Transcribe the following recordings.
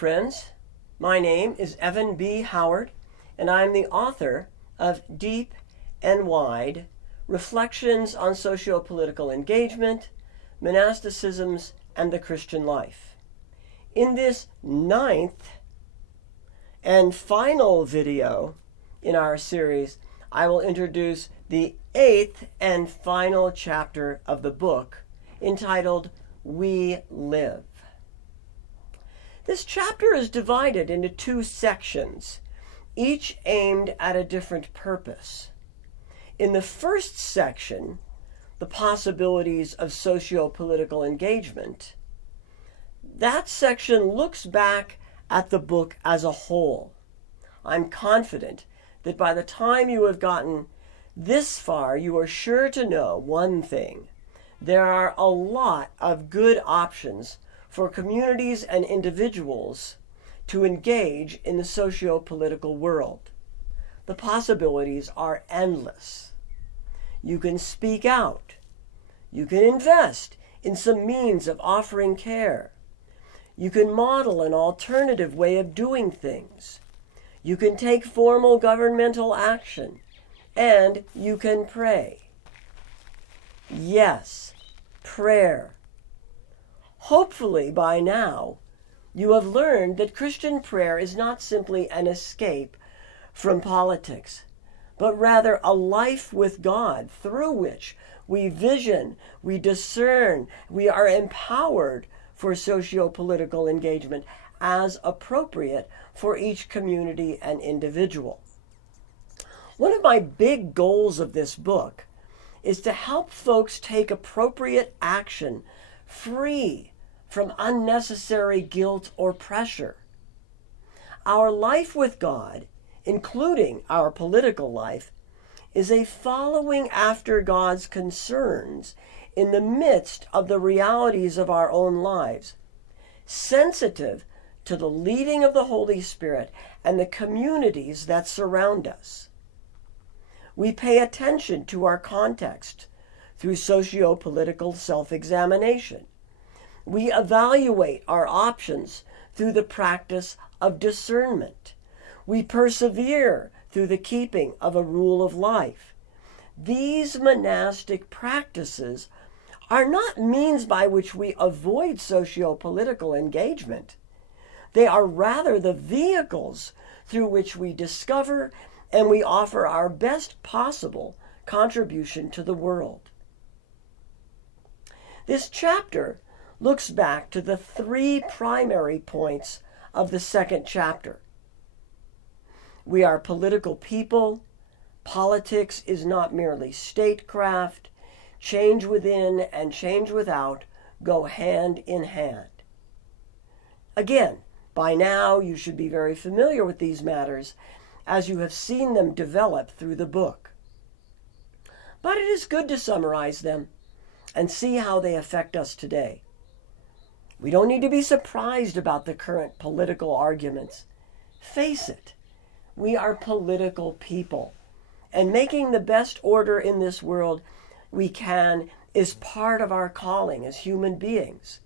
friends. My name is Evan B. Howard, and I'm the author of Deep and Wide Reflections on Socio-Political Engagement, Monasticisms, and the Christian Life. In this 9th and final video in our series, I will introduce the 8th and final chapter of the book, entitled We Live. This chapter is divided into 2 sections, each aimed at a different purpose. In the first section, the possibilities of socio-political engagement, that section looks back at the book as a whole. I'm confident that by the time you have gotten this far, you are sure to know one thing. There are a lot of good options for communities and individuals to engage in the socio-political world. The possibilities are endless. You can speak out. You can invest in some means of offering care. You can model an alternative way of doing things. You can take formal governmental action. And you can pray. Yes, prayer. Hopefully by now, you have learned that Christian prayer is not simply an escape from politics, but rather a life with God through which we vision, we discern, we are empowered for socio-political engagement as appropriate for each community and individual. One of my big goals of this book is to help folks take appropriate action free from unnecessary guilt or pressure. Our life with God, including our political life, is a following after God's concerns in the midst of the realities of our own lives, sensitive to the leading of the Holy Spirit and the communities that surround us. We pay attention to our context through socio-political self-examination. We evaluate our options through the practice of discernment. We persevere through the keeping of a rule of life. These monastic practices are not means by which we avoid socio-political engagement. They are rather the vehicles through which we discover and we offer our best possible contribution to the world. This chapter looks back to the 3 primary points of the 2nd chapter. We are political people. Politics is not merely statecraft. Change within and change without go hand in hand. Again, by now you should be very familiar with these matters as you have seen them develop through the book. But it is good to summarize them and see how they affect us today. We don't need to be surprised about the current political arguments. Face it, we are political people, and making the best order in this world we can is part of our calling as human beings,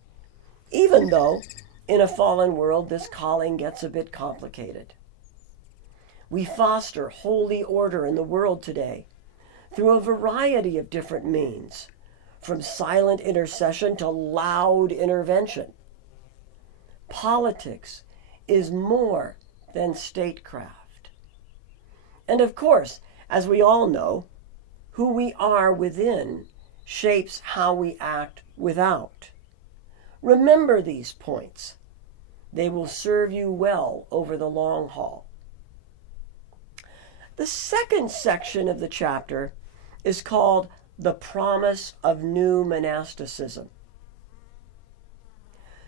even though in a fallen world this calling gets a bit complicated. We foster holy order in the world today through a variety of different means, from silent intercession to loud intervention. Politics is more than statecraft. And of course, as we all know, who we are within shapes how we act without. Remember these points. They will serve you well over the long haul. The 2nd section of the chapter is called The Promise of New Monasticism.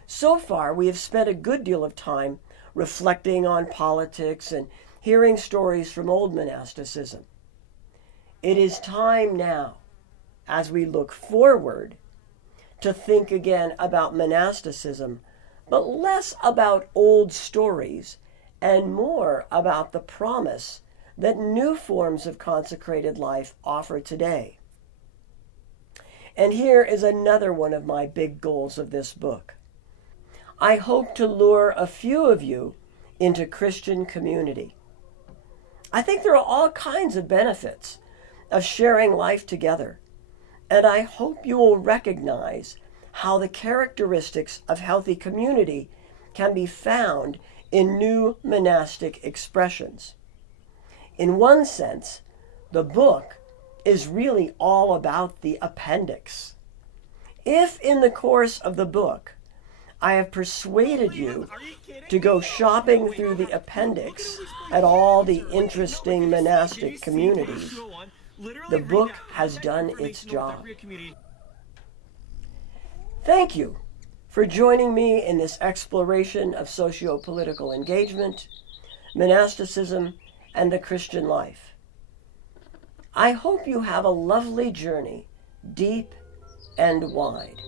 So far, we have spent a good deal of time reflecting on politics and hearing stories from old monasticism. It is time now, as we look forward, to think again about monasticism, but less about old stories and more about the promise that new forms of consecrated life offer today. And here is another one of my big goals of this book. I hope to lure a few of you into Christian community. I think there are all kinds of benefits of sharing life together, and I hope you will recognize how the characteristics of healthy community can be found in new monastic expressions. In one sense, the book is really all about the appendix. If in the course of the book I have persuaded you to go shopping through the appendix at all the interesting monastic communities, the book has done its job. Thank you for joining me in this exploration of socio-political engagement, monasticism, and the Christian life. I hope you have a lovely journey, deep and wide.